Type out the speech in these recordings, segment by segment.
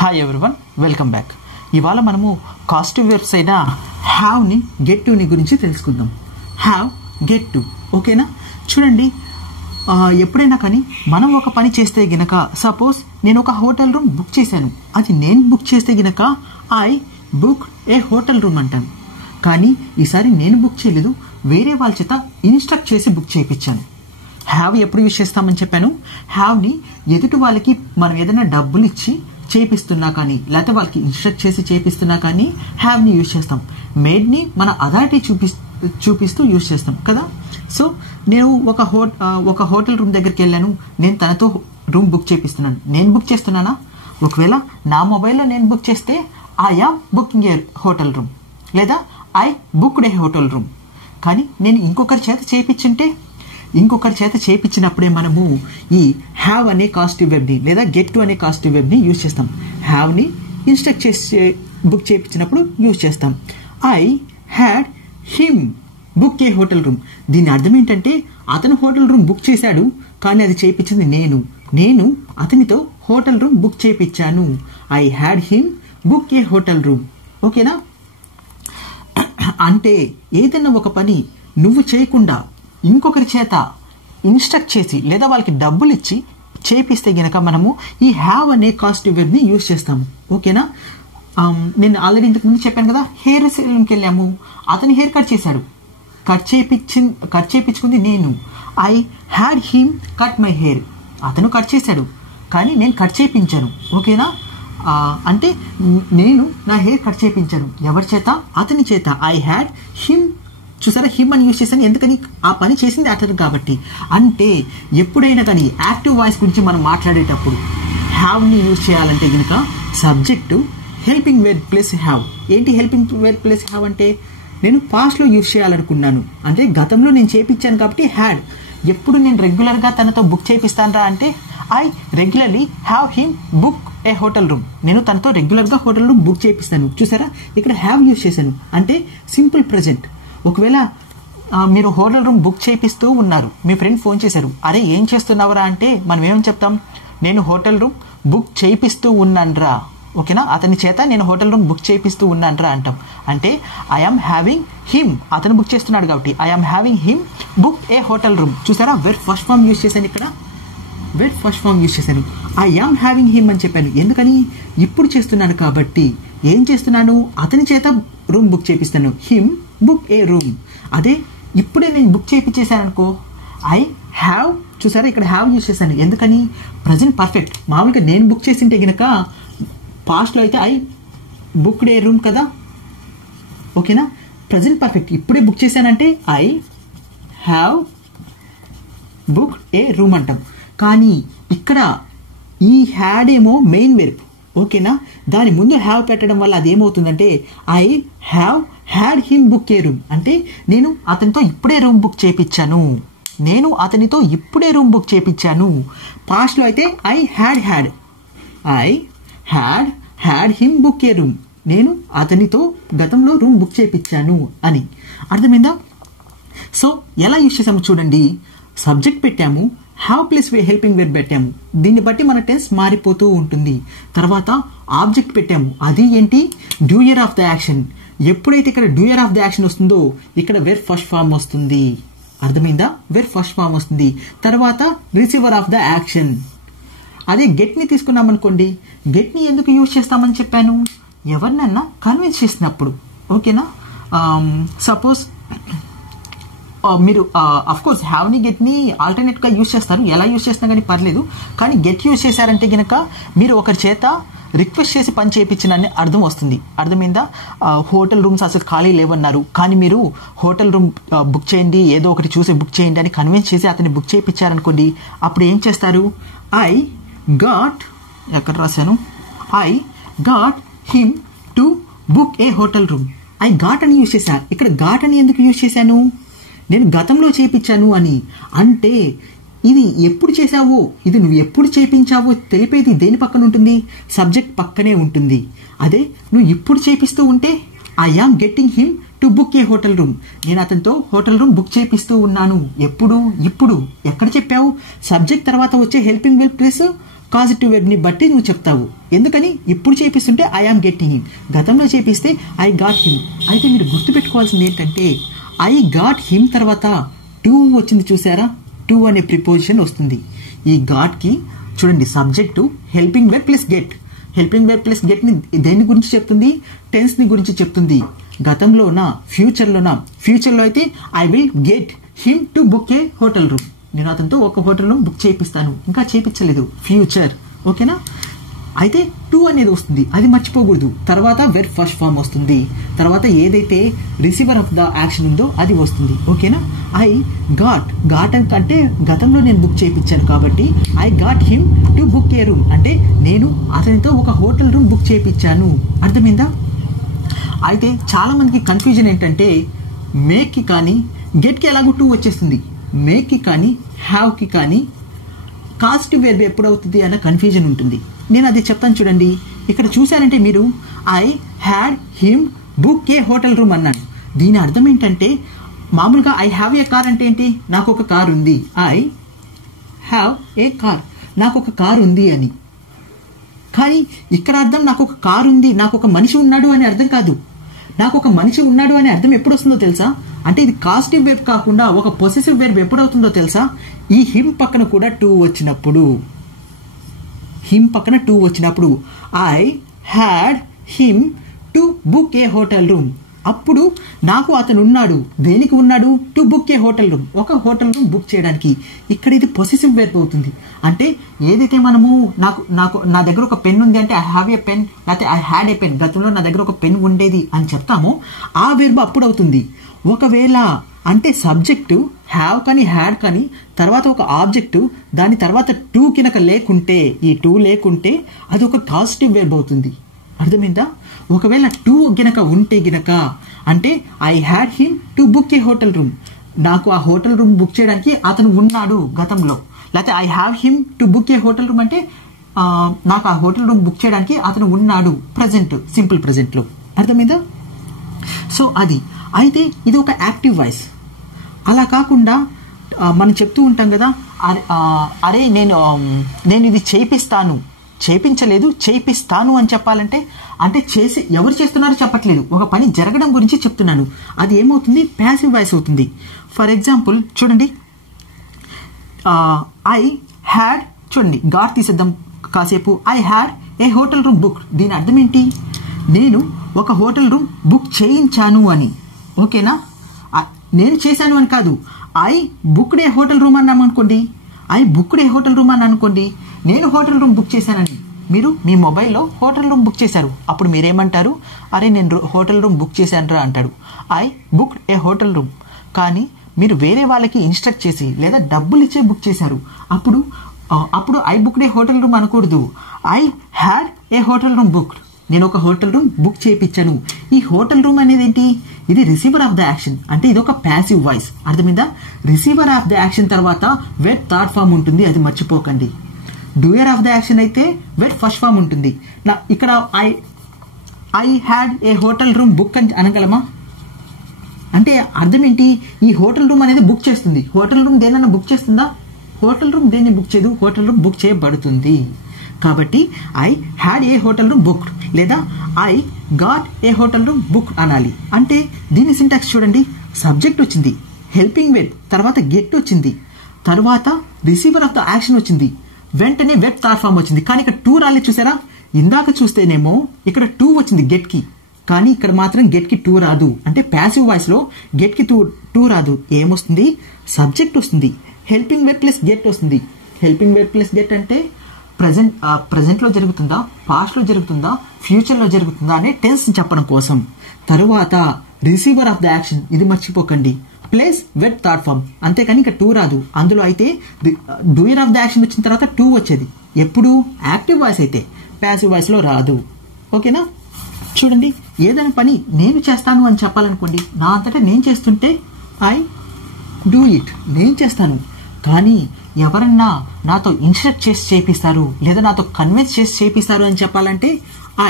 Hi everyone, welcome back. ఇవాళ మనము కాస్టివ్ verbs అయిన హ్యావ్ని గెట్ టుని గురించి తెలుసుకుందాం. హ్యావ్, గెట్ టు, ఓకేనా? చూడండి, ఎప్పుడైనా కానీ మనం ఒక పని చేస్తే గినక, సపోజ్ నేను ఒక హోటల్ రూమ్ బుక్ చేశాను, అది నేను బుక్ చేస్తే గినక I book A hotel room అంటాను. కానీ ఈసారి నేను బుక్ చేయలేదు, వేరే వాళ్ళ చేత ఇన్స్ట్రక్ట్ చేసి బుక్ చేయించాను. హ్యావ్ ఎప్పుడు యూజ్ చేస్తామని చెప్పాను? హ్యావ్ని ఎదుటి వాళ్ళకి మనం ఏదైనా డబ్బులు ఇచ్చి చేపిస్తున్నా కానీ, లేకపోతే వాళ్ళకి ఇన్స్ట్రక్ట్ చేసి చేపిస్తున్నా కానీ హ్యావ్ని యూజ్ చేస్తాం. మేడ్ని మన అథారిటీ చూపిస్తూ యూజ్ చేస్తాం కదా. సో నేను ఒక హోటల్ రూమ్ దగ్గరికి వెళ్ళాను, నేను తనతో రూమ్ బుక్ చేపిస్తున్నాను. నేను బుక్ చేస్తున్నానా? ఒకవేళ నా మొబైల్లో నేను బుక్ చేస్తే I am booking a hotel room, లేదా I booked a hotel room. కానీ నేను ఇంకొకరి చేత చేపించినప్పుడే మనము ఈ హ్యావ్ అనే కాస్టివ్ వెబ్ని లేదా గెట్ టు అనే కాస్టివ్ వెబ్ని యూజ్ చేస్తాం. హ్యావ్ని ఇన్స్ట్రక్ట్ చేసి బుక్ చేయించినప్పుడు యూజ్ చేస్తాం. I had him book A hotel room. దీని అర్థం ఏంటంటే, అతను హోటల్ రూమ్ బుక్ చేశాడు, కానీ అది చేయించింది నేను అతనితో హోటల్ రూమ్ బుక్ చేయించాను. I had him book A hotel room. ఓకేనా? అంటే ఏదైనా ఒక పని నువ్వు చేయకుండా ఇంకొకరి చేత ఇన్స్ట్రక్ట్ చేసి లేదా వాళ్ళకి డబ్బులు ఇచ్చి చేపిస్తే గనక మనము ఈ హ్యావ్ అనే కాస్టివ్ వెబ్ని యూజ్ చేస్తాము. ఓకేనా? నేను ఆల్రెడీ ఇంతకుముందు చెప్పాను కదా, హెయిర్ సెలూన్కి వెళ్ళాము, అతను హెయిర్ కట్ చేశాడు, కట్ చేయించుకుంది నేను. I had him cut my hair. అతను కట్ చేశాడు, కానీ నేను కట్ చేయించాను. ఓకేనా? అంటే నేను నా హెయిర్ కట్ చేయించాను. ఎవరి చేత? అతని చేత. I had him. చూసారా, హిమ్ అని యూజ్ చేశాను, ఎందుకని? ఆ పని చేసింది అతను కాబట్టి. అంటే ఎప్పుడైనా కానీ యాక్టివ్ వాయిస్ గురించి మనం మాట్లాడేటప్పుడు హ్యావ్ని యూజ్ చేయాలంటే కనుక subject helping verb plus have. ఏంటి హెల్పింగ్ వెర్బ్ ప్లస్ హ్యావ్ అంటే? నేను పాస్ట్లో యూజ్ చేయాలనుకున్నాను, అంటే గతంలో నేను చేయించాను కాబట్టి హ్యాడ్. ఎప్పుడు నేను రెగ్యులర్గా తనతో బుక్ చేపిస్తానరా అంటే I regularly have him book A hotel room. నేను తనతో రెగ్యులర్గా హోటల్ రూమ్ బుక్ చేపిస్తాను. చూసారా, ఇక్కడ హ్యావ్ యూజ్ చేశాను, అంటే సింపుల్ ప్రజెంట్. ఒకవేళ మీరు హోటల్ రూమ్ బుక్ చేపిస్తూ ఉన్నారు, మీ ఫ్రెండ్ ఫోన్ చేశారు, అరే ఏం చేస్తున్నావురా అంటే మనం ఏమని చెప్తాం? నేను హోటల్ రూమ్ బుక్ చేపిస్తూ ఉన్నాన్రా. ఓకేనా? అతని చేత నేను హోటల్ రూమ్ బుక్ చేపిస్తూ ఉన్నాన్రా అంటాం. అంటే ఐఎమ్ హ్యావింగ్ హిమ్, అతను బుక్ చేస్తున్నాడు కాబట్టి I'm having him book A hotel room. చూసారా, వెర్ ఫస్ట్ ఫామ్ యూజ్ చేశాను, ఇక్కడ వెర్ ఫస్ట్ ఫామ్ యూజ్ చేశాను. ఐఎమ్ హ్యావింగ్ హిమ్ అని చెప్పాను, ఎందుకని? ఇప్పుడు చేస్తున్నాను కాబట్టి. ఏం చేస్తున్నాను? అతని చేత రూమ్ బుక్ చేపిస్తాను, హిమ్ బుక్ ఏ రూమ్. అదే ఇప్పుడే నేను బుక్ చేయించేసాను అనుకో, ఐ హ్యావ్. చూసారా, ఇక్కడ హ్యావ్ యూజ్ చేశాను, ఎందుకని? Present perfect. మామూలుగా నేను బుక్ చేసింటే గనక పాస్ట్లో అయితే ఐ బుక్డ్ ఏ రూమ్ కదా. ఓకేనా? Present perfect. ఇప్పుడే బుక్ చేశానంటే I have booked A room అంటాం. కానీ ఇక్కడ ఈ హ్యాడ్ ఏమో మెయిన్ వెర్బ్. ఓకేనా? దాని ముందు హ్యావ్ పెట్టడం వల్ల అదేమవుతుందంటే I have had him book a room. అంటే నేను అతనితో ఇప్పుడే రూమ్ బుక్ చేయించాను. పాస్ట్లో అయితే I had him book a room. నేను అతనితో గతంలో రూమ్ బుక్ చేయించాను అని. అర్థమైందా? సో ఎలా యూజ్ చేసాము చూడండి. సబ్జెక్ట్ పెట్టాము, హ్యావ్ ప్లస్ హెల్పింగ్ వెర్బ్ పెట్టాము, దీన్ని బట్టి మన టెన్స్ మారిపోతూ ఉంటుంది. తర్వాత ఆబ్జెక్ట్ పెట్టాము, అది ఏంటి? Doer of the action. ఎప్పుడైతే ఇక్కడ డూయర్ ఆఫ్ ద యాక్షన్ వస్తుందో ఇక్కడ వెర్ ఫస్ట్ ఫామ్ వస్తుంది. అర్థమైందా? వెర్ ఫస్ట్ ఫామ్ వస్తుంది. తర్వాత రిసీవర్ ఆఫ్ ద యాక్షన్. అదే గెట్ని తీసుకున్నాం అనుకోండి, గెట్ని ఎందుకు యూజ్ చేస్తామని చెప్పాను? ఎవరినన్నా కన్విన్స్ చేసినప్పుడు. ఓకేనా? సపోజ్ మీరు అఫ్కోర్స్ హ్యావ్ని గెట్ని ఆల్టర్నేట్గా యూజ్ చేస్తారు, ఎలా యూజ్ చేసినా కానీ పర్లేదు. కానీ గెట్ యూజ్ చేశారంటే గనక మీరు ఒకరి చేత రిక్వెస్ట్ చేసి పని చేయించిన అర్థం వస్తుంది. అర్థమైందా? హోటల్ రూమ్స్ అసలు ఖాళీ లేవన్నారు, కానీ మీరు హోటల్ రూమ్ బుక్ చేయండి, ఏదో ఒకటి చూసి బుక్ చేయండి అని కన్విన్స్ చేసి అతన్ని బుక్ చేయించారనుకోండి, అప్పుడు ఏం చేస్తారు? I got him to book A hotel room. I got అని యూజ్ చేశాను. ఇక్కడ గాట్ అని ఎందుకు యూజ్ చేశాను? నేను గతంలో చేయించాను అని. అంటే ఇది ఎప్పుడు చేశావో, ఇది నువ్వు ఎప్పుడు చేయించావో తెలిపేది దేని పక్కన ఉంటుంది? సబ్జెక్ట్ పక్కనే ఉంటుంది. అదే నువ్వు ఇప్పుడు చేపిస్తూ ఉంటే I am getting him to book A hotel room. నేను అతనితో హోటల్ రూమ్ బుక్ చేపిస్తూ ఉన్నాను. ఎప్పుడు? ఇప్పుడు. ఎక్కడ చెప్పావు? సబ్జెక్ట్ తర్వాత వచ్చే helping verb plus causative verb ని బట్టి నువ్వు చెప్తావు. ఎందుకని ఇప్పుడు చేపిస్తుంటే ఐ ఆమ్ గెట్టింగ్ హిమ్, గతంలో చేపిస్తే ఐ గాట్ హిమ్. అయితే మీరు గుర్తుపెట్టుకోవాల్సింది ఏంటంటే ఐ గాట్ హిమ్ తర్వాత టు వచ్చింది చూసారా, టు అనే ప్రిపోజిషన్ వస్తుంది. ఈ గాట్ కి చూడండి subject helping verb plus get. Helping verb plus get ని దేని గురించి చెప్తుంది, టెన్స్ ని గురించి చెప్తుంది. గతంలోనా ఫ్యూచర్లోనా, ఫ్యూచర్లో అయితే I will get him to book A hotel room, నేను అతనితో ఒక హోటల్ రూమ్ బుక్ చేయిస్తాను, ఇంకా చేయించలేదు, ఫ్యూచర్. ఓకేనా. అయితే టు అనేది వస్తుంది, అది మర్చిపోకూడదు. తర్వాత వెర్బ్ ఫస్ట్ ఫామ్ వస్తుంది, తర్వాత ఏదైతే రిసీవర్ ఆఫ్ ద యాక్షన్ ఉందో అది వస్తుంది. ఓకేనా. ఐ గాట్ అంటే గతంలో నేను బుక్ చేయించాను కాబట్టి I got him to book a room అంటే నేను అతనితో ఒక హోటల్ రూమ్ బుక్ చేయించాను. అర్థమైందా. అయితే చాలా మందికి కన్ఫ్యూజన్ ఏంటంటే మేక్ కి కానీ గెట్ కి ఎలాగో టు వచ్చేస్తుంది, మేక్ కి కానీ హ్యావ్ కి కానీ కాజిటివ్ వెర్బ్ ఎప్పుడు అవుతుంది అన్న కన్ఫ్యూజన్ ఉంటుంది. నేను అది చెప్తాను చూడండి. ఇక్కడ చూసారంటే మీరు I had him book A hotel room అన్నాను. దీని అర్థం ఏంటంటే మామూలుగా ఐ హ్యావ్ ఏ కార్ అంటే ఏంటి, నాకు ఒక కార్ ఉంది. ఐ హ్యావ్ ఏ కార్, నాకు ఒక కార్ ఉంది అని. కానీ ఇక్కడ అర్థం నాకు ఒక కార్ ఉంది, నాకు ఒక మనిషి ఉన్నాడు అని అర్థం కాదు. నాకు ఒక మనిషి ఉన్నాడు అనే అర్థం ఎప్పుడు వస్తుందో తెలుసా, అంటే ఇది కాజిటివ్ వెర్బ్ కాకుండా ఒక పొసెసివ్ వెర్బ్ ఎప్పుడు అవుతుందో తెలుసా, ఈ హిమ్ పక్కన కూడా టు వచ్చినప్పుడు. హిమ్ పక్కన టు వచ్చినప్పుడు I had him to book A hotel room, అప్పుడు నాకు అతను ఉన్నాడు, దేనికి ఉన్నాడు, to book A hotel room, ఒక హోటల్ రూమ్ బుక్ చేయడానికి. ఇక్కడ ఇది పొసెసివ్ వెర్బ్ అవుతుంది. అంటే ఏదైతే మనము నా దగ్గర ఒక పెన్ ఉంది అంటే ఐ హ్యావ్ ఏ పెన్, లేకపోతే ఐ హ్యాడ్ ఏ పెన్, గతంలో నా దగ్గర ఒక పెన్ ఉండేది అని చెప్తామో ఆ వెర్బ్ అప్పుడు అవుతుంది. ఒకవేళ అంటే సబ్జెక్టు హ్యావ్ కానీ హ్యాడ్ కానీ తర్వాత ఒక ఆబ్జెక్టు దాని తర్వాత టు కినక లేకుంటే, ఈ టు లేకుంటే అది ఒక కాజిటివ్ వెర్బ్ అవుతుంది. అర్థమైందా. ఒకవేళ టు గినక ఉంటే గినక అంటే I had him to book A hotel room, నాకు ఆ హోటల్ రూమ్ బుక్ చేయడానికి అతను ఉన్నాడు గతంలో, లేకపోతే I have him to book A hotel room అంటే నాకు ఆ హోటల్ రూమ్ బుక్ చేయడానికి అతను ఉన్నాడు, ప్రజెంట్, సింపుల్ ప్రజెంట్ లో. అర్థమైందా. సో అది అయితే ఇది ఒక యాక్టివ్ వాయిస్. అలా కాకుండా మనం చెప్తూ ఉంటాం కదా, అరే నేను ఇది చేపిస్తాను, చేపించలేదు చేపిస్తాను అని చెప్పాలంటే అంటే చేసి ఎవరు చేస్తున్నారో చెప్పట్లేదు, ఒక పని జరగడం గురించి చెప్తున్నాను. అది ఏమవుతుంది, ప్యాసివ్ వాయిస్ అవుతుంది. ఫర్ ఎగ్జాంపుల్ చూడండి, ఐ హ్యాడ్, చూడండి గాట్ తీసేద్దాం కాసేపు. I had a hotel room book, దీని అర్థం ఏంటి, నేను ఒక హోటల్ రూమ్ బుక్ చేయించాను అని. ఓకేనా. నేను చేశాను అని కాదు, I booked a hotel room అన్నాము అనుకోండి, I booked a hotel room అని అనుకోండి, నేను హోటల్ రూమ్ బుక్ చేశానని. మీరు మీ మొబైల్లో హోటల్ రూమ్ బుక్ చేశారు, అప్పుడు మీరేమంటారు, అరే నేను హోటల్ రూమ్ బుక్ చేశానురా అంటాడు. I booked a hotel room. కానీ మీరు వేరే వాళ్ళకి ఇన్స్ట్రక్ట్ చేసి లేదా డబ్బులు ఇచ్చే బుక్ చేశారు, అప్పుడు I booked a hotel room అనకూడదు, I had a hotel room booked, నేను ఒక హోటల్ రూమ్ బుక్ చేయించాను. ఈ హోటల్ రూమ్ అనేది ఏంటి, ఇది రిసీవర్ ఆఫ్ ద యాక్షన్, అంటే ఇది ఒక ప్యాసివ్ వాయిస్. అర్థమైందా. రిసీవర్ ఆఫ్ ద యాక్షన్ తర్వాత వెర్బ్ థర్డ్ ఫామ్ ఉంటుంది, అది మర్చిపోకండి. డూయర్ ఆఫ్ ద యాక్షన్ అయితే వెర్బ్ ఫస్ట్ ఫామ్ ఉంటుంది. ఇక్కడ I had a hotel room book అని అనగలమా, అంటే అర్థం ఏంటి, ఈ హోటల్ రూమ్ అనేది బుక్ చేస్తుంది. హోటల్ రూమ్ దేనన్నా బుక్ చేస్తుందా, హోటల్ రూమ్ దేన్ని బుక్ చేయదు, హోటల్ రూమ్ బుక్ చేయబడుతుంది. కాబట్టి I had a hotel room book లేదా I got a hotel room book అనాలి. అంటే దీని సింటాక్స్ చూడండి, సబ్జెక్ట్ వచ్చింది, హెల్పింగ్ వెర్బ్ తర్వాత గెట్ వచ్చింది, తర్వాత రిసీవర్ ఆఫ్ ద యాక్షన్ వచ్చింది, వెంటనే వెర్బ్ థర్డ్ ఫామ్ వచ్చింది. కానీ ఇక్కడ టూ రాలేదు చూసారా, ఇందాక చూస్తేనేమో ఇక్కడ టూ వచ్చింది గెట్ కి, కానీ ఇక్కడ మాత్రం గెట్ కి టూ రాదు. అంటే ప్యాసివ్ వాయిస్ లో గెట్ కి టూ రాదు. ఏమొస్తుంది, సబ్జెక్ట్ వస్తుంది, హెల్పింగ్ వెర్బ్ ప్లస్ గెట్ వస్తుంది. హెల్పింగ్ వెర్బ్ ప్లస్ గెట్ అంటే ప్రజెంట్ లో జరుగుతుందా, పాస్ట్ లో జరుగుతుందా, ఫ్యూచర్ లో జరుగుతుందా అనే టెన్స్ చెప్పడం కోసం. తరువాత రిసీవర్ ఆఫ్ ద యాక్షన్, ఇది మర్చిపోకండి, ప్లస్ వెర్బ్ థర్డ్ ఫామ్. అంతేకాని ఇక్కడ టూ రాదు. అందులో అయితే డూయర్ ఆఫ్ ద యాక్షన్ వచ్చిన తర్వాత టూ వచ్చేది. ఎప్పుడు యాక్టివ్ వాయిస్ అయితే, ప్యాసివ్ వాయిస్ లో రాదు. ఓకేనా. చూడండి, ఏదైనా పని నేను చేస్తాను అని చెప్పాలనుకోండి, నా అంతటా నేను చేస్తుంటే ఐ డూ ఇట్, నేను చేస్తాను. కానీ ఎవరన్నా నాతో ఇన్స్ట్రక్ట్ చేసి చేపిస్తారు లేదా నాతో కన్విన్స్ చేసి చేపిస్తారు అని చెప్పాలంటే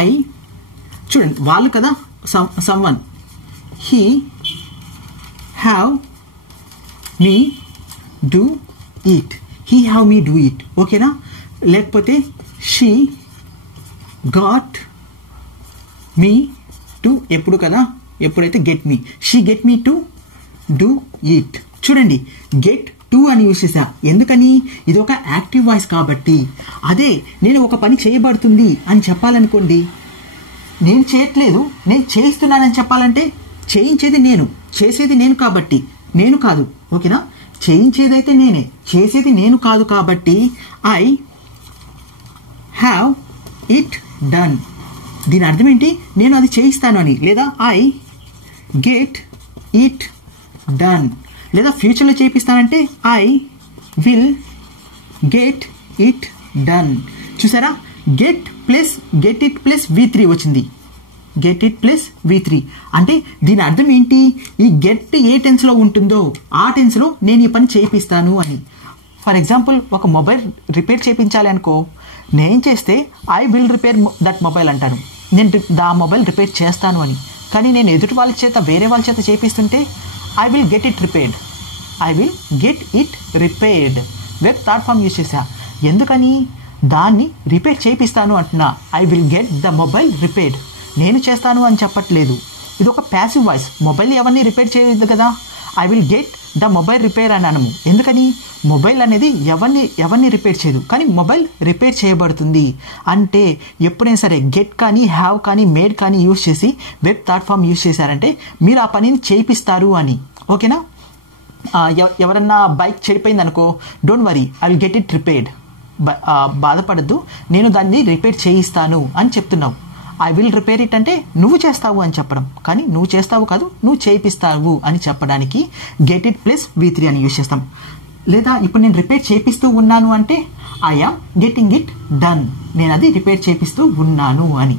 ఐ, చూడండి వాళ్ళు కదా, someone, he have me do it, he have me do it. ఓకేనా. లేకపోతే షీ గాట్ మీ టు ఎప్పుడు కదా, ఎప్పుడైతే get me, she get me to do it. చూడండి, గెట్ టు అని యూజ్ చేసా. ఎందుకని? ఇది ఒక యాక్టివ్ వాయిస్ కాబట్టి. అదే నేను ఒక పని చేయబడుతుంది అని చెప్పాలనుకోండి, నేను చేయట్లేదు, నేను చేయిస్తున్నానని చెప్పాలంటే చేయించేది నేను, చేసేది నేను కాబట్టి నేను కాదు. ఓకేనా? చేయించేదైతే నేనే, చేసేది నేను కాదు కాబట్టి ఐ హ్యావ్ ఇట్ డన్. దీని అర్థం ఏంటి? నేను అది చేయిస్తాను అని, లేదా ఐ గెట్ ఇట్ డన్. లేదా ఫ్యూచర్లో చేయిస్తానంటే I will get it done. చూసారా? Get plus get it plus V3 వచ్చింది. గెట్ ఇట్ ప్లస్ V3 అంటే దీని అర్థం ఏంటి? ఈ గెట్ ఏ టెన్స్లో ఉంటుందో ఆ టెన్స్లో నేను ఈ పని చేయిస్తాను అని. ఫర్ ఎగ్జాంపుల్, ఒక మొబైల్ రిపేర్ చేయించాలి అనుకో, నేను చేస్తే I will repair that mobile అంటాను, నేను ఆ మొబైల్ రిపేర్ చేస్తాను అని. కానీ నేను ఎదుటి వాళ్ళ చేత, వేరే వాళ్ళ చేత చేపిస్తుంటే I will get it repaired, I will get it repaired. Verb third form use చేశా. ఎందుకని? దాన్ని రిపేర్ చేపిస్తాను అంటున్నా. I will get the mobile repaired. నేను చేస్తాను అని చెప్పట్లేదు. ఇది ఒక ప్యాసివ్ వాయిస్. మొబైల్ ఎవరిని రిపేర్ చేయదు కదా. I will get the mobile repair అని అనము. ఎందుకని? మొబైల్ అనేది ఎవరిని రిపేర్ చేయదు, కానీ మొబైల్ రిపేర్ చేయబడుతుంది. అంటే ఎప్పుడైనా సరే గెట్ కానీ, హ్యావ్ కానీ, మేడ్ కానీ యూజ్ చేసి వెబ్ థర్డ్ ఫామ్ యూజ్ చేశారంటే మీరు ఆ పనిని చేయిస్తారు అని. ఓకేనా? ఎవరన్నా బైక్ చెడిపోయింది అనుకో, don't worry, I will get it repaired. బాధపడద్దు, నేను దాన్ని రిపేర్ చేయిస్తాను అని చెప్తున్నావు. ఐ విల్ రిపేర్ ఇట్ అంటే నువ్వు చేస్తావు అని చెప్పడం, కానీ నువ్వు చేస్తావు కాదు, నువ్వు చేయిస్తావు అని చెప్పడానికి గెట్ ఇట్ ప్లస్ V3 అని యూజ్ చేస్తాం. లేదా ఇప్పుడు నేను రిపేర్ చేపిస్తూ ఉన్నాను అంటే I am getting it done, నేను అది రిపేర్ చేపిస్తూ ఉన్నాను అని.